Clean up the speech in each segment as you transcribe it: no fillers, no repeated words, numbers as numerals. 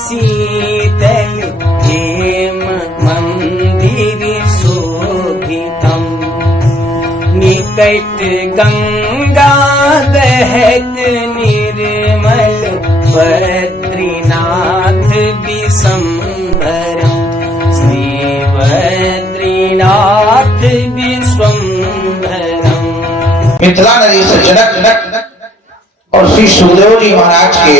शीतल हेम मंदिर शोभितम् निकट गंगा बहत निर्मल बद्रीनाथ विश्वम्भरम् श्री बद्रीनाथ विश्वम्भरम्। मिथिला नरेश जनक और श्री सुखदेव जी महाराज के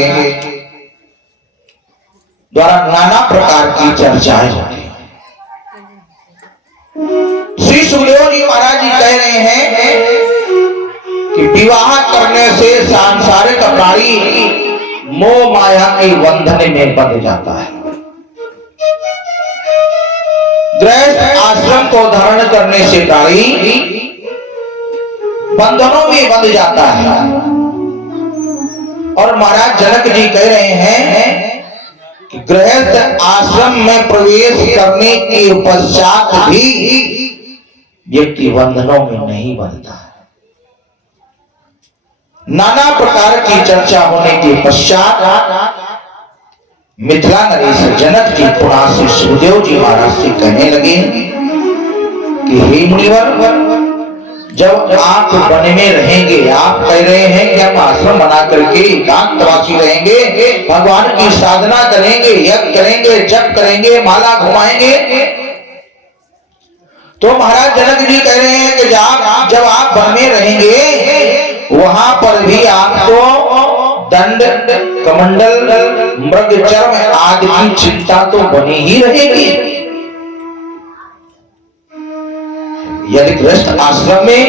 द्वारा नाना प्रकार की चर्चाएं होती हैं। श्री सुखदेव जी महाराज जी कह रहे हैं कि विवाह करने से सांसारिक प्राणी मोह माया के बंधन में बंध जाता है। गृहस्थ आश्रम को धारण करने से प्राणी बंधनों में बंध जाता है। और महाराज जनक जी कह रहे हैं कि गृहस्थ आश्रम में प्रवेश करने के पश्चात भी व्यक्ति बंधनों में नहीं बंधता है। नाना प्रकार की चर्चा होने के पश्चात मिथिला नरेश जनक जी पुनः श्री सुखदेव जी महाराज से कहने लगे कि हे मुनिवर, जब आप वन में रहेंगे, आप कह रहे हैं कि हम आश्रम बना करके एकांतवासी रहेंगे, भगवान की साधना करेंगे, यज्ञ करेंगे, जप करेंगे, माला घुमाएंगे, तो महाराज जनक जी कह रहे हैं कि जब आप वन में रहेंगे वहां पर भी आपको दंड, कमंडल, मृग चर्म आदि की चिंता तो बनी ही रहेगी। यदि गृहस्थ आश्रम में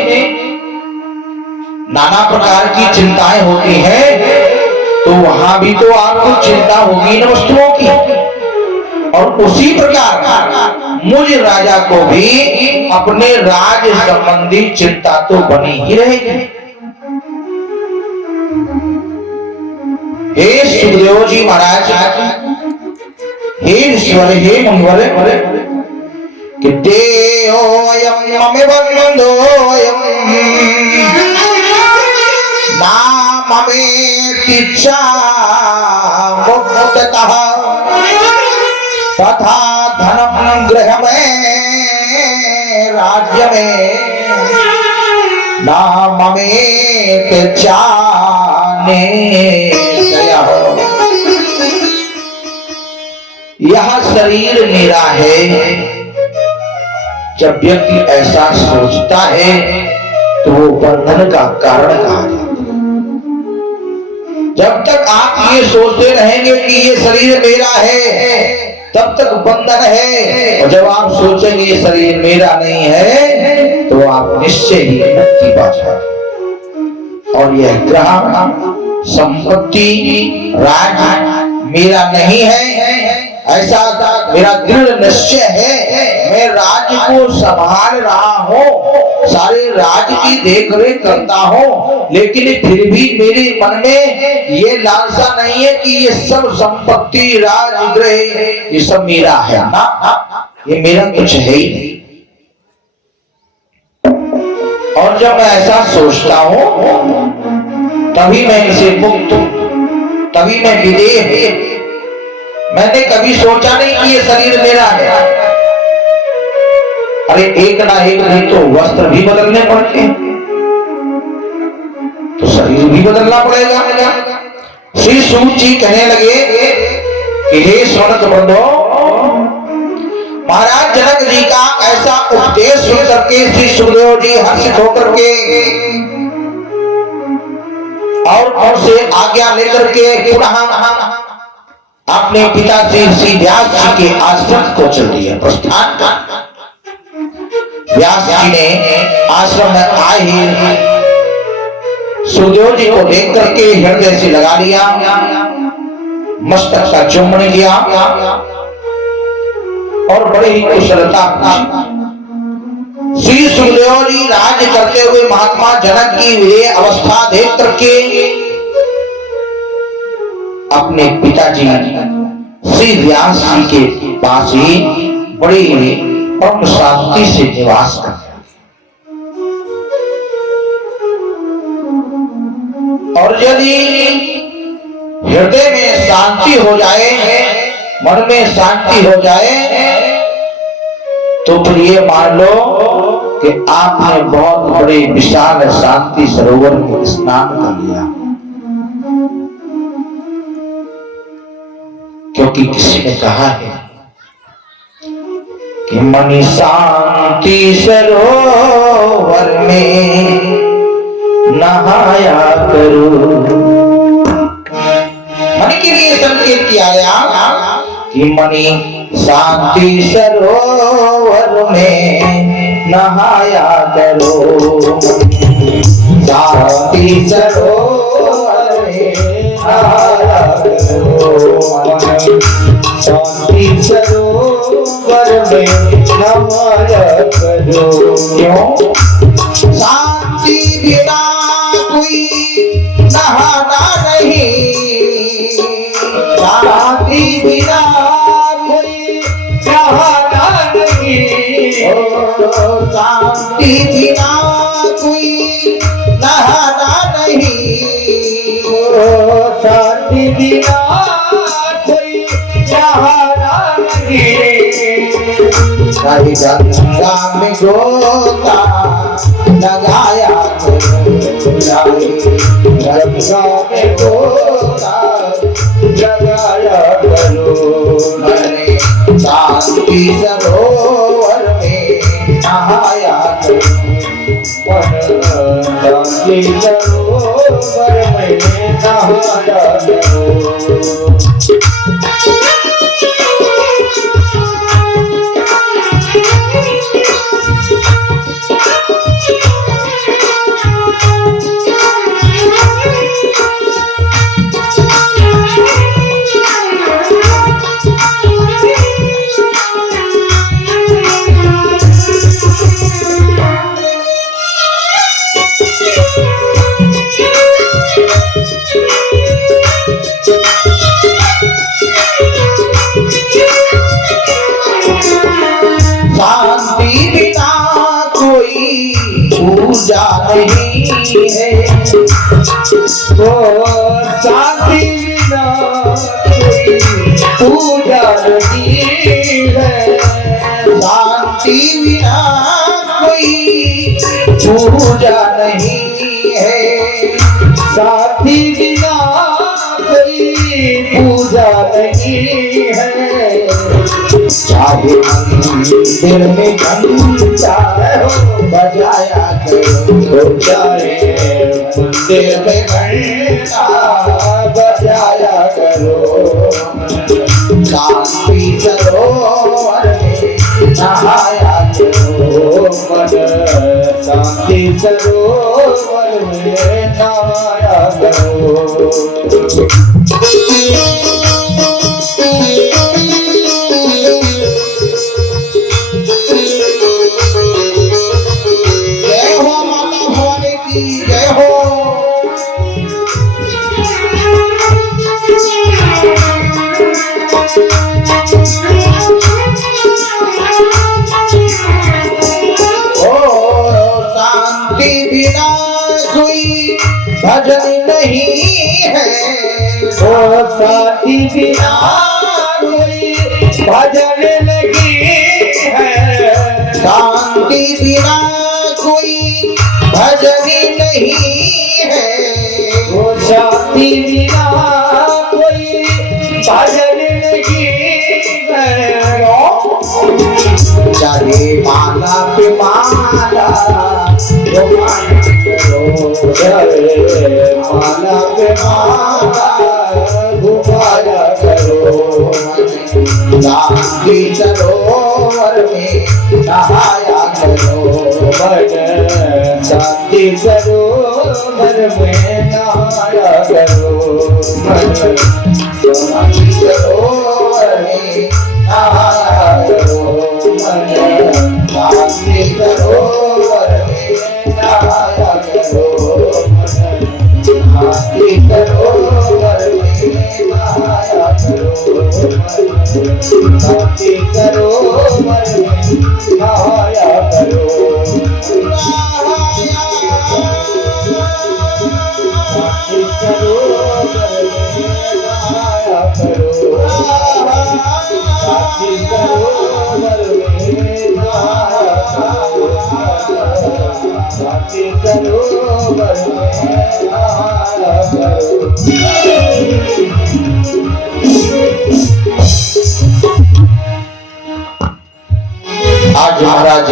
नाना प्रकार की चिंताएं होती हैं तो वहां भी तो आपको चिंता होगी न वस्तुओं की। और उसी प्रकार मुझ राजा को भी अपने राज संबंधी चिंता तो बनी ही रहेगी। हे सुखदेव जी महाराज, हे ईश्वर, हे मुनिवर, कि देहोऽयं ममे बन्धोऽयं नाममेतिच्छा मुक्ततः तथा धनम गृह में राज्य में नाममेतिच्छा यह शरीर मेरा है। जब व्यक्ति ऐसा सोचता है तो वो बंधन का कारण कहा जाता है। जब तक आप ये सोचते रहेंगे कि ये शरीर मेरा है तब तक बंधन है, और जब आप सोचेंगे ये शरीर मेरा नहीं है तो आप निश्चय ही मुक्ति पा जाएंगे। और यह ग्रह, संपत्ति, राज मेरा नहीं है, ऐसा मेरा दृढ़ निश्चय है। मैं राज्य को संभाल रहा हूँ, सारे राज्य की देखरेख करता हूँ, लेकिन फिर भी मेरे मन में ये लालसा नहीं है कि ये सब संपत्ति, राज, गृह ये सब मेरा है ना, ये मेरा कुछ है ही नहीं। और जब मैं ऐसा सोचता हूँ तभी मैं इसे मुक्त, तभी मैं विदेह। मैंने कभी सोचा नहीं कि ये शरीर मेरा है। अरे एक ना एक दिन तो वस्त्र भी बदलने पड़ते हैं, तो शरीर भी बदलना पड़ेगा। श्री सूत जी कहने लगे कि हे सनत बंधो, महाराज जनक जी का ऐसा उपदेश सुन करके श्री सुखदेव जी हर्षित होकर के और से आज्ञा लेकर के पुनः अपने पिताजी श्री व्यास जी के आश्रम को चल दिया, प्रस्थान कर। व्यास जी ने आश्रम में आए ही सुखदेव जी को देख करके हृदय से लगा लिया, मस्तक का चुम्बन किया और बड़े ही कुशलता श्री सुखदेव जी राज करते हुए महात्मा जनक की विजय अवस्था देख करके अपने पिताजी श्री व्यास जी के पास ही बड़ी परम शांति से निवास करते। और यदि हृदय में शांति हो जाए मन में शांति हो जाए तो फिर ये मान लो कि आपने बहुत बड़े विशाल शांति सरोवर में स्नान कर लिया। क्योंकि किसी ने कहा है कि मनि शांति सरोवर में नहाया करो। मन के लिए संकेत किया गया कि मनि शांति सरोवर में नहाया करो। शांति सरोवर में नहाया करो। शांति सरोवर में नहाया करो। क्यों? शांति बिना कोई नहाना नहीं। शांति बिना शांति बिना कोई नहाना नहीं। शांति बिना कोई नहाना नहीं। गंगा में गोता लगाया गंगा में गोता लगाया करो। शांति सरोवर में नहाया करो। शांति सरोवर में नहाया करो। शांति बिना कोई पूजा नहीं है। तो शांति बिना कोई पूजा नहीं है। शांति बिना कोई पूजा नहीं है। शांति बिना कोई पूजा नहीं है। चाहे मंदिर में घंटा बजाया करो। चाहे मंदिर में घंटा बजाया करो। शांति सरोवर में नहाया करो। शांति सरोवर में नहाया करो। भजन नहीं है। शांति बिना कोई भजन नहीं है। शांति बिना कोई भजन नहीं है। शांति बिना कोई भजन नहीं है। चाहे माला पे माला माला पे माला घुमाया करो। शांति सरोवर में नहाया करो। शांति सरोवर में नहाया करो। शांति सरोवर में नहाया करो। शांति सरोवर में नहाया करो। शांति सरोवर में नहाया करो। शांति सरोवर में नहाया करो। शांति सरोवर में नहाया करो। आज महाराज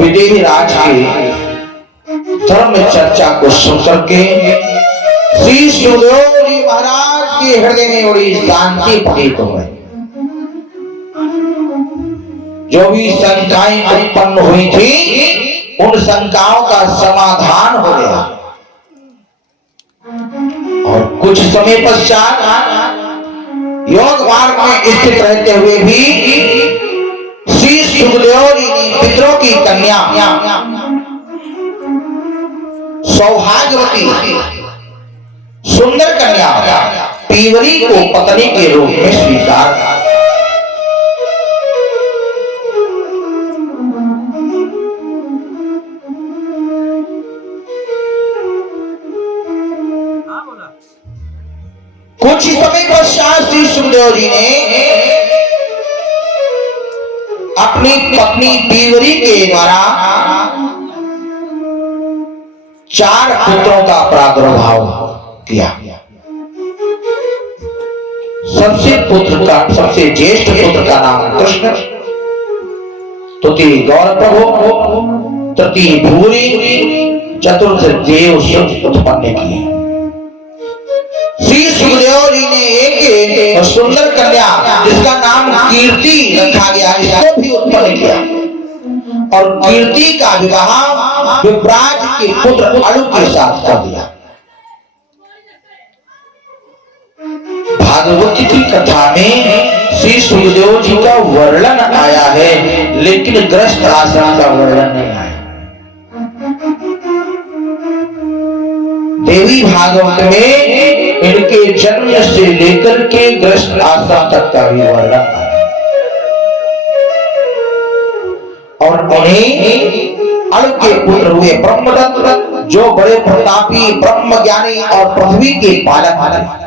विदेही राज के धर्म चर्चा को सुनकर के श्री सुखदेव जी महाराज के हृदय में बड़ी शांति प्रतीत हो गई। जो भी शंकाएं उत्पन्न हुई थी उन शंकाओं का समाधान हो गया और कुछ समय पश्चात योग मार्ग में स्थित रहते हुए भी श्री सुखदेव जी ने पितरों की कन्या सौभाग्यवती सुंदर कन्या पीवरी को पत्नी के रूप में स्वीकार किया। कुछ समय पश्चात श्री सुखदेव जी ने अपनी पत्नी पीवरी के द्वारा 4 पुत्रों का प्रादुर्भाव किया। सबसे ज्येष्ठ पुत्र का नाम कृष्ण, द्वितीय गौर प्रभु, तृतीय भूरी, चतुर्थ देव सुत उत्पन्न किए। श्री सुखदेव जी ने एक सुंदर कन्या जिसका नाम कीर्ति रखा गया इसको भी उत्पन्न किया और कीर्ति का विवाह विप्राज के पुत्र अलु के साथ कर दिया। भागवत की कथा में श्री सुखदेव जी का वर्णन आया है लेकिन ग्रस्त आश्रम का वर्णन नहीं आया। देवी भागवत में इनके जन्म से लेकर के ग्रस्त आश्रम तक का भी वर्णन है और उन्हें अलग के पुत्र हुए ब्रह्मदत्त जो बड़े प्रतापी ब्रह्म ज्ञानी और पृथ्वी के पालक थे।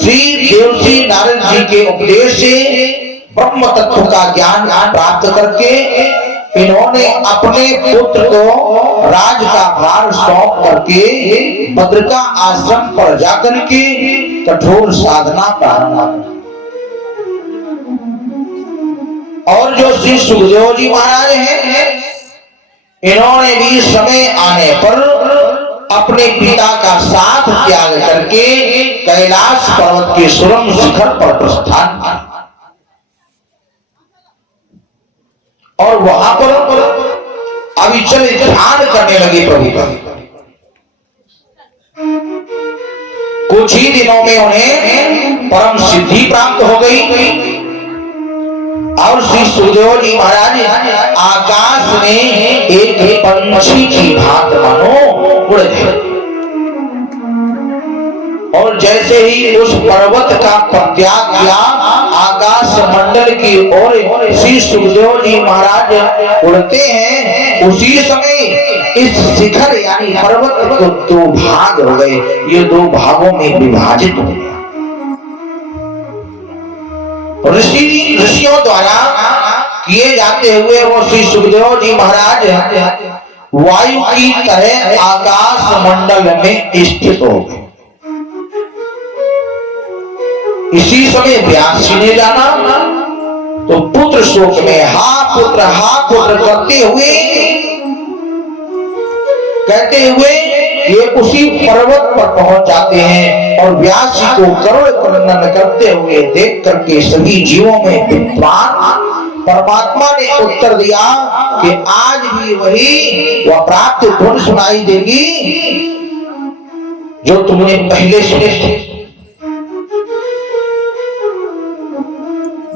श्री देवसी नारद जी के उपदेश से ब्रह्म तत्व का ज्ञान प्राप्त करके इन्होंने अपने पुत्र को राज का भार सौंप करके बद्रिका आश्रम पर जाकर के कठोर साधना प्रारंभ की। और जो श्री सुखदेव जी महाराज हैं इन्होंने भी समय आने पर अपने पिता का साथ त्याग करके कैलाश पर्वत के सुरम शिखर पर प्रस्थान किया और वहां पर अविचल ध्यान करने लगे प्रभु का। कुछ ही दिनों में उन्हें परम सिद्धि प्राप्त हो गई और श्री सुखदेव जी महाराज आकाश में एक पंछी की भांति मानो उड़ गए और जैसे ही उस पर्वत का परित्याग किया आकाश मंडल की ओर श्री सुखदेव जी महाराज उड़ते हैं। उसी समय इस शिखर यानी पर्वत को 2 भाग हो गए, ये 2 भागों में विभाजित हो गया। ऋषियों द्वारा किए जाते हुए वो श्री सुखदेव जी महाराज वायु की तरह आकाश मंडल में स्थित हो गए। इसी समय व्यास जी ने जाना तो पुत्र शोक में हा पुत्र कहते हुए ये उसी पर्वत पर पहुंच जाते हैं और व्यास जी को करुण क्रंदन करते हुए देख करके सभी जीवों में विद्वान परमात्मा ने उत्तर दिया कि आज भी वही वह प्राप्त गुण सुनाई देगी जो तुमने पहले सुने थे।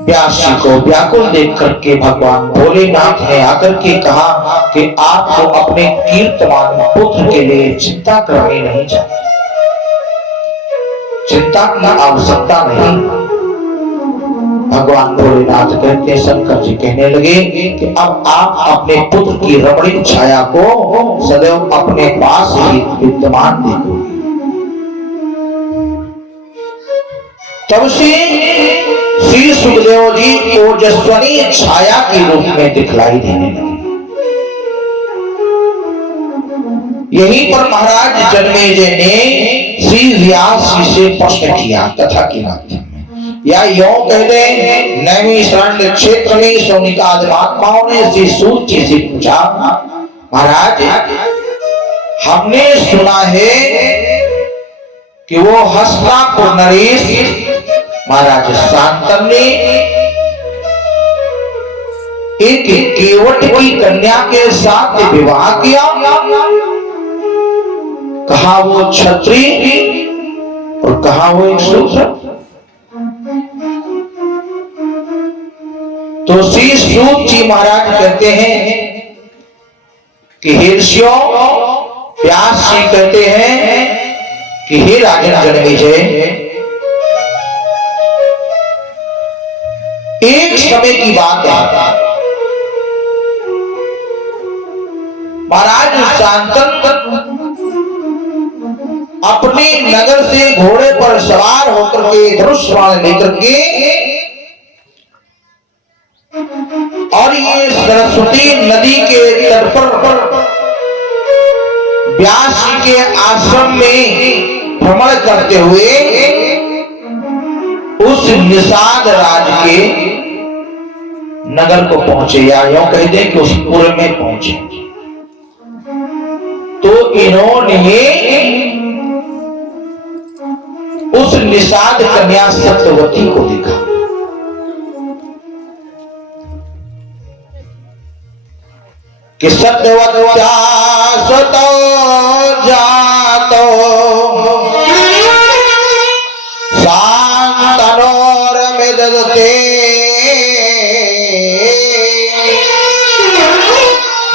व्यास जी को व्याकुल देख करके भगवान भोलेनाथ ने आकर के कहा कि आपको अपने कीर्तमान पुत्र के लिए चिंता करनी नहीं चाहिए, चिंता की आवश्यकता नहीं। भगवान भोलेनाथ कहते शंकर जी कहने लगे कि अब आप अपने पुत्र की रमणीक छाया को सदैव अपने पास ही विद्यमान देखोगे। तब से श्री सुखदेव जी ओजस्वनी छाया के रूप में दिखलाई देने लगे। यहीं पर महाराज जन्मेजय ने श्री व्यास जी से प्रश्न किया कथा के माध्यम में, या यूं कह दें नैमिषारण्य क्षेत्र में सौनिकादि महात्माओं ने श्री सूत जी से पूछा, महाराज हमने सुना है कि वो हस्तिनापुर नरेश महाराज शांतनु ने एक केवट की कन्या के साथ विवाह किया, कहा वो क्षत्रिय और कहा वो एक शूद्र। तो श्री सूत जी महाराज कहते हैं कि हे ऋषियों, व्यास जी कहते हैं कि हे राजन जन्मेजय, एक समय की बात है, महाराज शांतनु अपने नगर से घोड़े पर सवार होकर के धनुष बाण लेकर के और ये सरस्वती नदी के तट पर व्यास जी के आश्रम में भ्रमण करते हुए उस निषाद राज के नगर को पहुंचे, या यूं कह दें कि उस पुर में पहुंचे। तो इन्होंने उस निषाद कन्या सत्यवती को देखा। कि सत्यवत्या सतो जातो शांतनोर्मिदते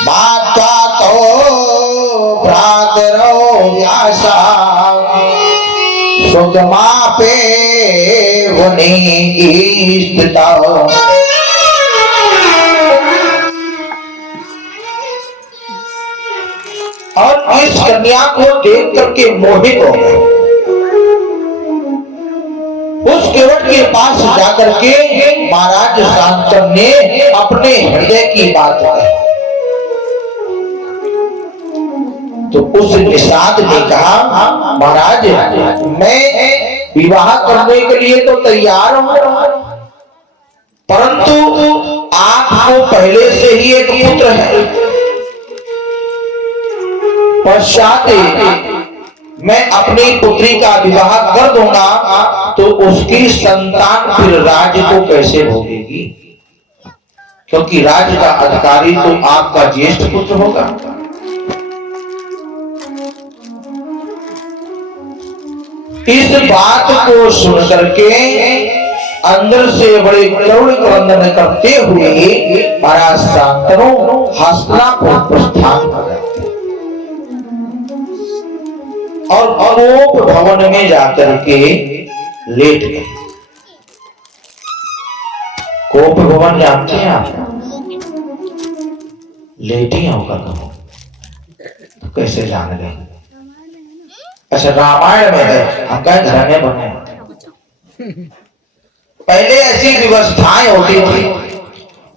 माता तो भ्रातरो व्यासा सुगमापे वने स्थिता। और इस कन्या को देख करके मोहित हो गए। उस केवट के पास जाकर के महाराज शांतनु ने अपने हृदय की बात कही। तो उस निषाद ने कहा, महाराज मैं विवाह करने के लिए तो तैयार हूं, परंतु आपको पहले से ही एक पुत्र है, पश्चात मैं अपनी पुत्री का विवाह कर दूंगा तो उसकी संतान फिर राज्य को कैसे भोगेगी, क्योंकि राज्य का अधिकारी तो आपका ज्येष्ठ पुत्र होगा। इस बात को सुनकर के अंदर से बड़े करुण क्रंदन करते हुए महाराज शांतनु हस्तिनापुर प्रस्थान कर रहे और कोप भवन में जाकर के लेट गए। कोप भवन जानते हैं आप? लेटी होगा कहो तो कैसे जान गए? अच्छा, रामायण में है, हम कहें घर में बने। पहले ऐसी व्यवस्थाएं होती थी,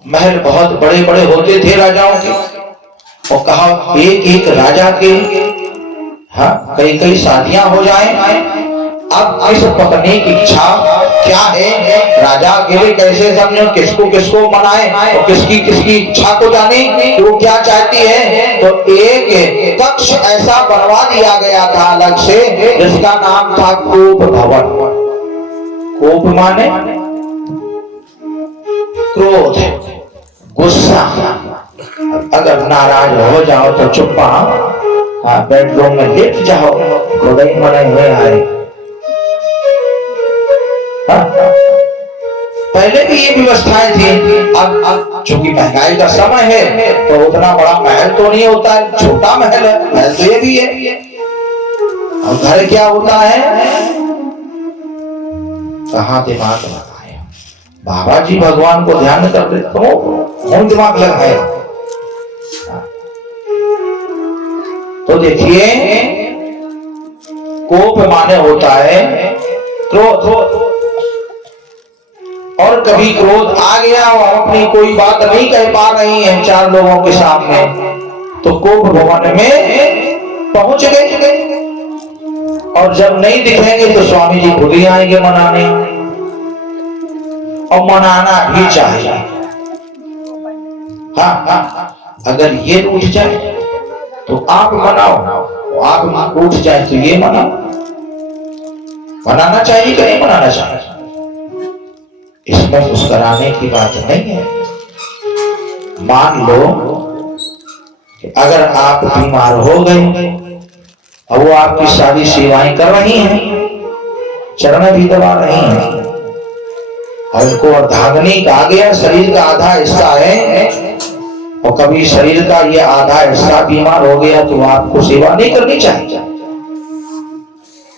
महल बहुत बड़े बड़े होते थे राजाओं के, और कहा एक एक राजा के हाँ कई कई शादियां हो जाए। अब इस पत्नी की इच्छा क्या है, राजा अकेले कैसे समझो, किसको किसको मनाए और किसकी किसकी इच्छा को जाने कि वो क्या चाहती है। तो एक कक्ष ऐसा बनवा दिया गया था अलग से, जिसका नाम था कोप भवन। कोप माने क्रोध, गुस्सा। अगर नाराज हो जाओ तो चुप्पा, हाँ बेडरूम में लेट जाओ, खुदाई मने हुए आए। पहले भी ये व्यवस्थाएं थी। अब चूंकि महंगाई का समय है तो उतना बड़ा महल तो नहीं होता है, छोटा महल है, महल तो ये भी है। और घर क्या होता है, कहाँ दिमाग लगाया बाबा जी, भगवान को ध्यान कर रहे तो दिमाग लगाया। तो देखिए कोप माने होता है क्रोध, और कभी क्रोध आ गया और अपनी कोई बात नहीं कह पा रही है 4 लोगों के सामने, तो कोप भवन में पहुंच गए। और जब नहीं दिखेंगे तो स्वामी जी खुद ही आएंगे मनाने, और मनाना भी चाहिए। हाँ, अगर ये उठ जाए तो आप मनाओ, आप उठ जाए तो ये मनाओ। मनाना चाहिए कि नहीं मनाना चाहिए? इसमें मुस्कुराने की बात नहीं है। मान लो कि अगर आप बीमार हो गए और वो आपकी सारी सेवाएं कर रही हैं, चरण भी दबा रही हैं, और उनको अर्धांगिनी कहा गया, शरीर का आधा हिस्सा है, और कभी शरीर का ये आधा हिस्सा बीमार हो गया तो आपको सेवा नहीं करनी चाहिए।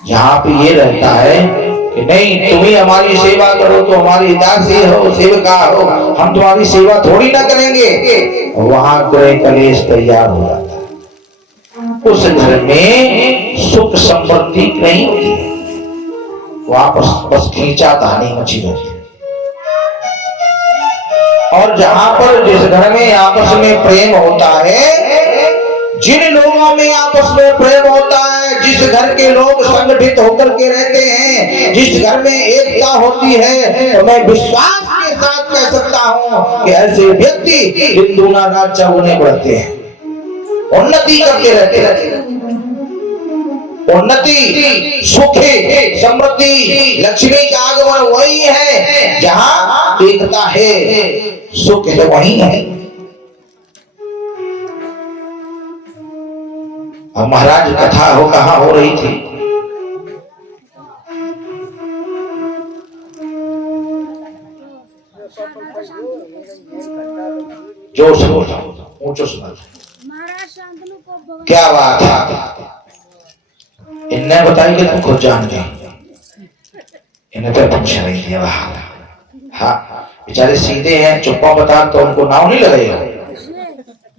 यहाँ पे ये रहता है कि नहीं, तुम ही हमारी सेवा करो तो हमारी दासी हो, सेवका हो, हम तुम्हारी सेवा थोड़ी ना करेंगे। वहां गृह कलेश तैयार हो जाता है। उस घर में सुख समृद्धि नहीं होती है, वापस बस खींचा तानी मची रहती है। और जहां पर जिस घर में आपस में प्रेम होता है, जिन लोगों में आपस में प्रेम होता है, जिस घर के लोग संगठित होकर के रहते हैं, जिस घर में एकता होती है, तो मैं विश्वास के साथ कह सकता हूं कि ऐसे व्यक्ति दिन दूना रात चौगुने बढ़ते हैं, उन्नति करते रहते हैं। उन्नति, सुखी, समृद्धि, लक्ष्मी का आगमन वही है जहां एकता है, सुख है वही है। अब महाराज कथा हो कहां हो रही थी? जोर से बोलता हूं, ऊंचो सुना। क्या बात है? इनने बताई कि तुम खुद जान गए, इन्हें तो पूछ रही थी। हाँ, बेचारे सीधे हैं, चुप्पा बता तो उनको नाव नहीं लगेगा।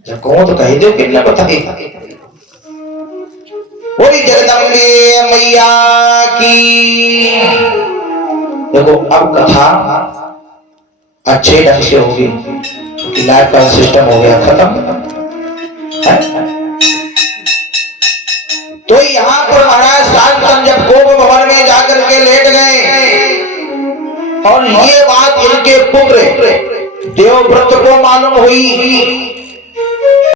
जब कहो तो कह दो कि इन्हें बताई। बोली जगदम्बे मैया की। देखो अब कथा अच्छे ढंग से होगी, क्योंकि लाइव का सिस्टम हो गया खत्म है? तो यहाँ पर महाराज शांतन जब कोप भवन में जाकर के लेट गए, और ये बात इनके पुत्र देवव्रत को मालूम हुई